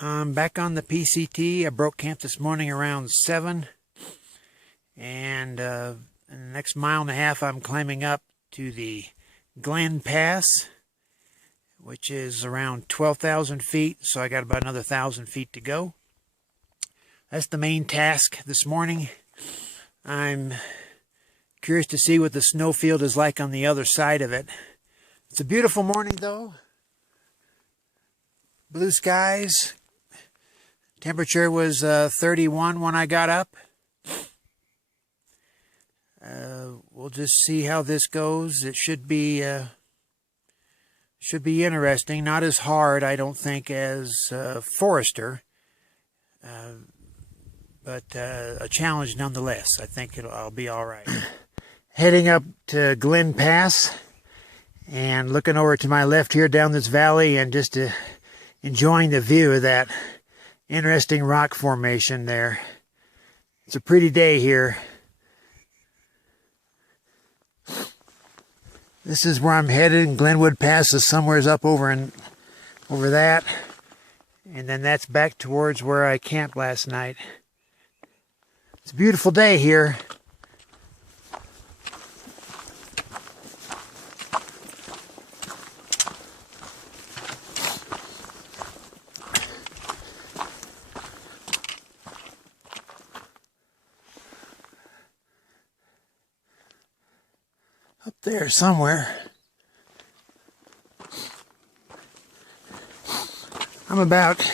I'm back on the PCT. I broke camp this morning around 7. And in the next mile and a half, I'm climbing up to the Glen Pass, which is around 12,000 feet. So I got about another 1,000 feet to go. That's the main task this morning. I'm curious to see what the snowfield is like on the other side of it. It's a beautiful morning though. Blue skies. Temperature was 31 when I got up. We'll just see how this goes. It should be interesting. Not as hard, I don't think, as Forester, but a challenge nonetheless. I think I'll be all right. Heading up to Glen Pass and looking over to my left here down this valley and just enjoying the view of that interesting rock formation there. It's a pretty day here. This is where I'm headed, and Glenwood Pass is somewheres up over that. And then that's back towards where I camped last night. It's a beautiful day here. Up there somewhere. I'm about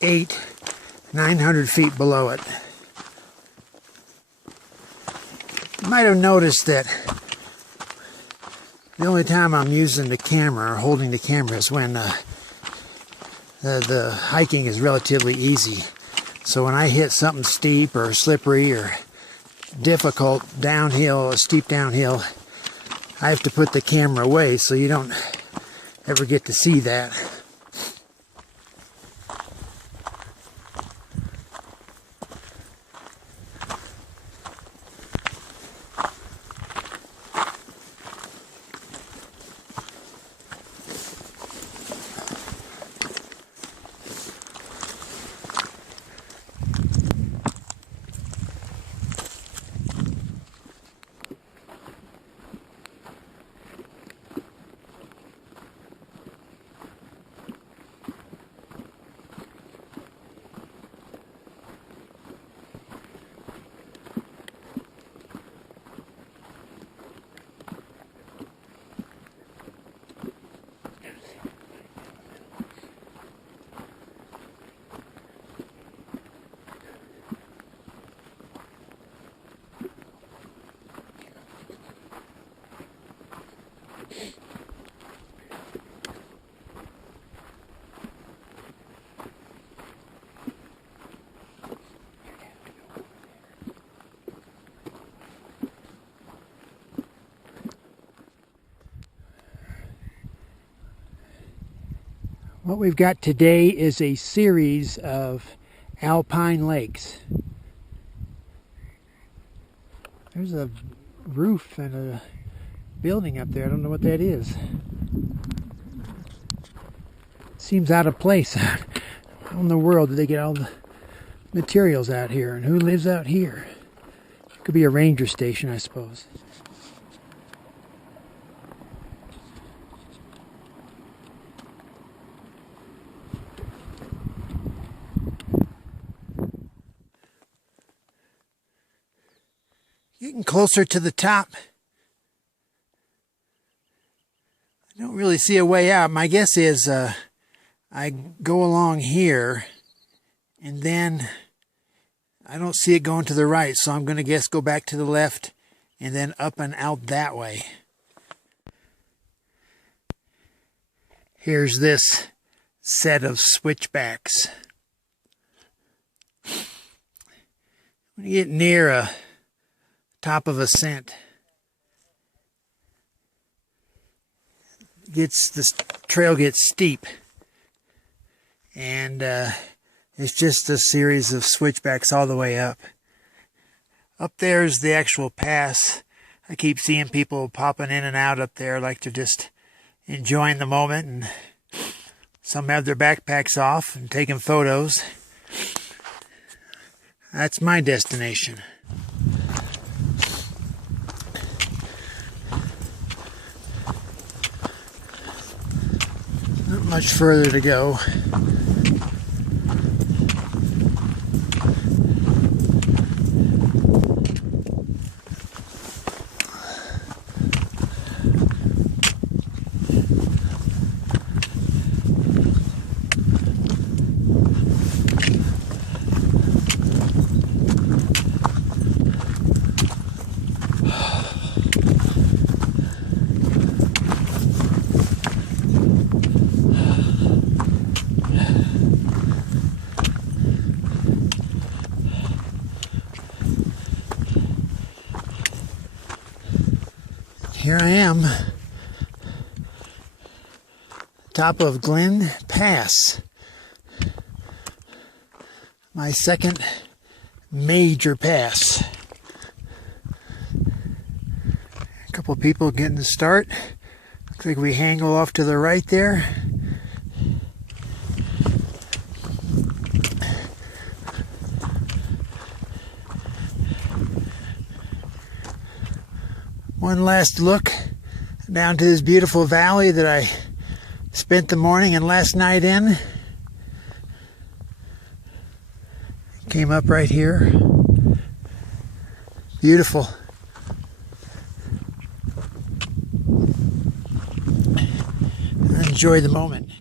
900 feet below it. You might have noticed that the only time I'm using the camera or holding the camera is when the hiking is relatively easy. So when I hit something steep or slippery or difficult downhill, a steep downhill, I have to put the camera away so you don't ever get to see that. What we've got today is a series of Alpine lakes. There's a roof and a building up there. I don't know what that is. Seems out of place. How in the world did they get all the materials out here? And who lives out here? Could be a ranger station, I suppose. Getting closer to the top. I don't really see a way out. My guess is I go along here and then I don't see it going to the right, so I'm going to guess go back to the left and then up and out that way. Here's this set of switchbacks. When you get near a top of ascent, this trail gets steep, and it's just a series of switchbacks all the way up. Up there's the actual pass. I keep seeing people popping in and out up there like they're just enjoying the moment and Some have their backpacks off and taking photos. That's my destination. Not much further to go. Here I am, top of Glen Pass, my second major pass. A couple of people getting the start. Looks like we angle off to the right there. One last look down to this beautiful valley that I spent the morning and last night in. Came up right here. Beautiful. Enjoy the moment.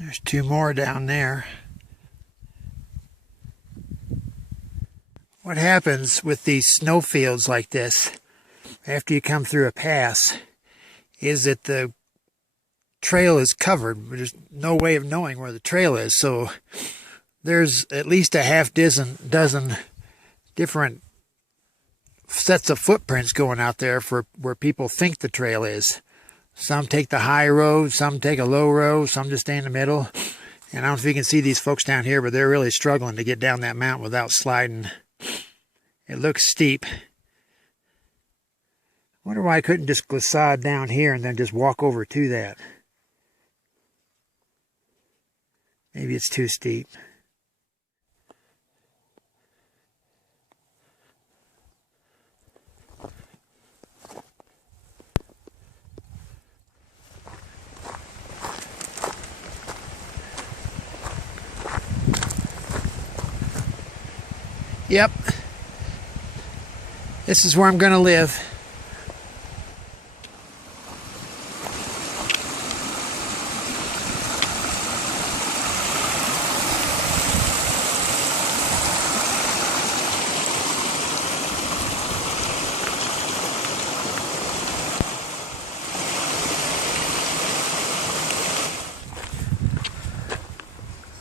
There's two more down there. What happens with these snowfields like this, after you come through a pass, is that the trail is covered. There's no way of knowing where the trail is. So there's at least a half dozen different sets of footprints going out there for where people think the trail is. Some take the high road, some take a low road, some just stay in the middle. And I don't know if you can see these folks down here, but they're really struggling to get down that mountain without sliding. It looks steep. I wonder why I couldn't just glissade down here and then just walk over to that. Maybe it's too steep. Yep, this is where I'm going to live.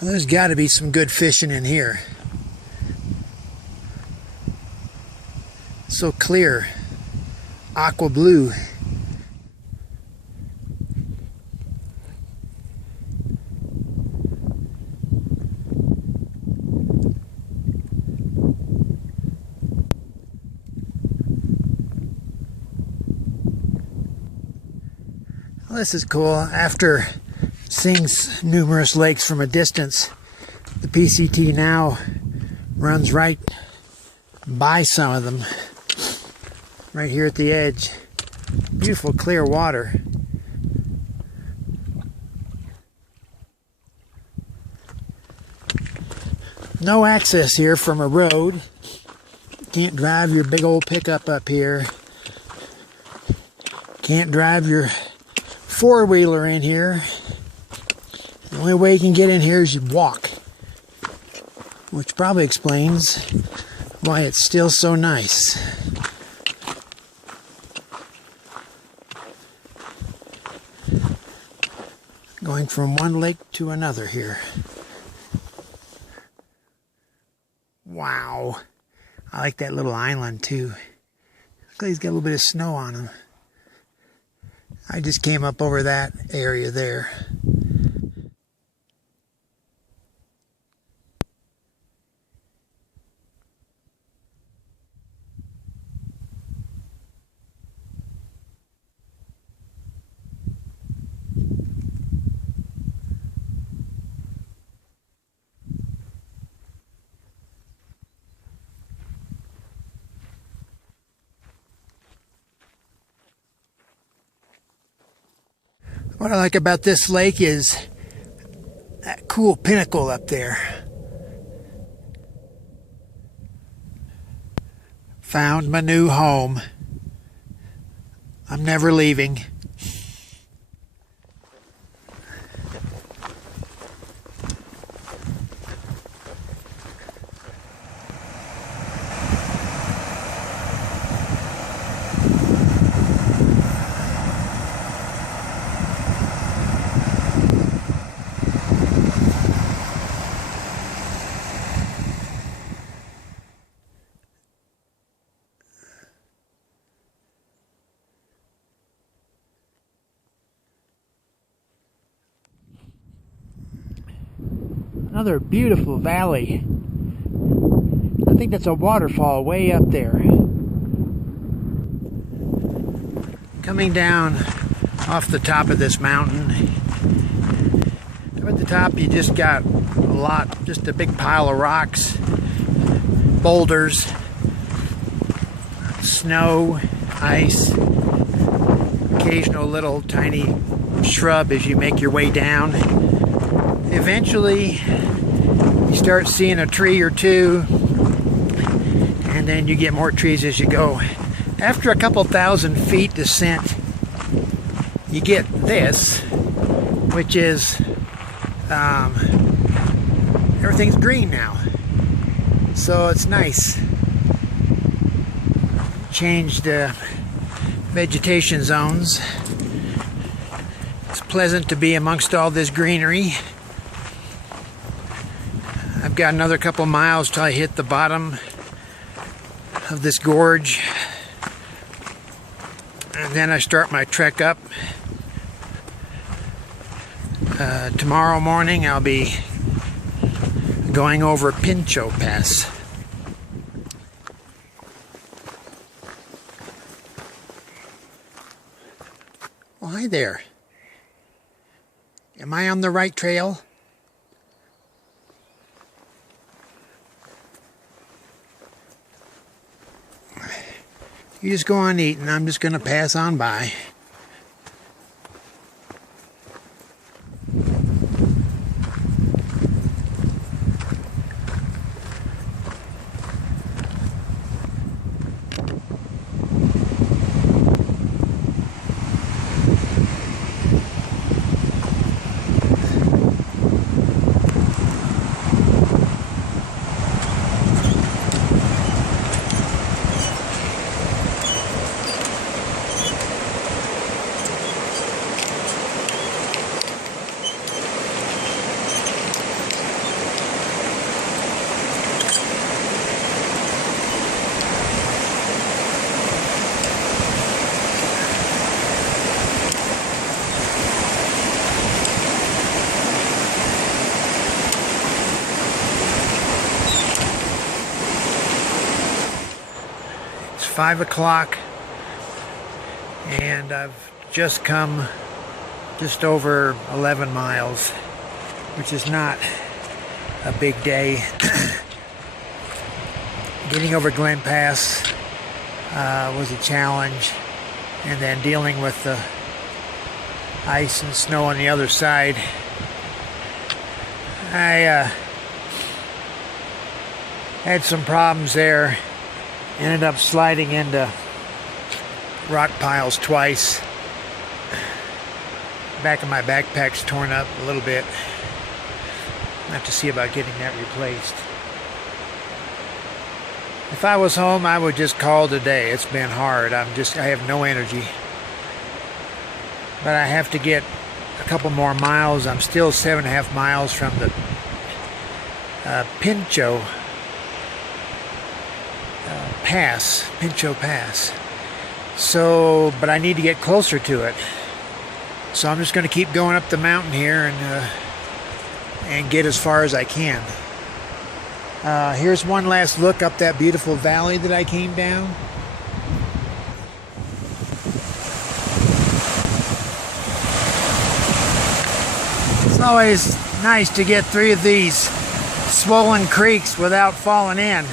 Well, there's got to be some good fishing in here. So clear, aqua blue. Well, this is cool. After seeing numerous lakes from a distance, the PCT now runs right by some of them. Right here at the edge. Beautiful clear water. No access here from a road. Can't drive your big old pickup up here. Can't drive your four-wheeler in here. The only way you can get in here is you walk. Which probably explains why it's still so nice. Going from one lake to another here. Wow. I like that little island too. Looks like he's got a little bit of snow on him. I just came up over that area there. What I like about this lake is that cool pinnacle up there. Found my new home. I'm never leaving. Another beautiful valley. I think that's a waterfall way up there. Coming down off the top of this mountain. Up at the top you just got just a big pile of rocks, boulders, snow, ice, occasional little tiny shrub as you make your way down. Eventually you start seeing a tree or two, and then you get more trees as you go. After a couple thousand feet descent, you get this, which is everything's green now, so it's nice. Changed vegetation zones. It's pleasant to be amongst all this greenery. I've got another couple miles till I hit the bottom of this gorge, and then I start my trek up. Tomorrow morning I'll be going over Pinchot Pass. Well, hi there. Am I on the right trail? You just go on eating. I'm just going to pass on by. It's 5 o'clock and I've just come just over 11 miles, which is not a big day. Getting over Glen Pass was a challenge, and then dealing with the ice and snow on the other side. I had some problems there. Ended up sliding into rock piles twice. Back of my backpack's torn up a little bit. I have to see about getting that replaced. If I was home, I would just call it a day. It's been hard. I have no energy. But I have to get a couple more miles. I'm still 7.5 miles from the Pinchot Pass. So, but I need to get closer to it. So I'm just going to keep going up the mountain here and get as far as I can. Here's one last look up that beautiful valley that I came down. It's always nice to get through these swollen creeks without falling in.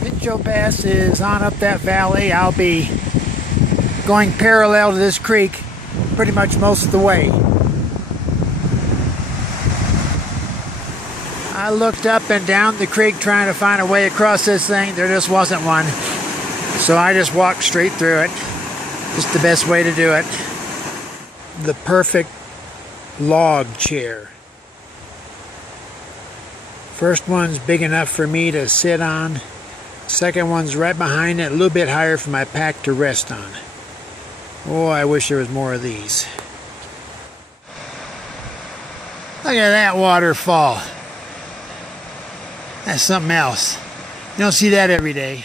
Pinchot Pass is on up that valley. I'll be going parallel to this creek pretty much most of the way. I looked up and down the creek trying to find a way across this thing. There just wasn't one. So I just walked straight through it. Just the best way to do it. The perfect log chair. First one's big enough for me to sit on. Second one's right behind it, a little bit higher for my pack to rest on. Oh, I wish there was more of these. Look at that waterfall. That's something else. You don't see that every day.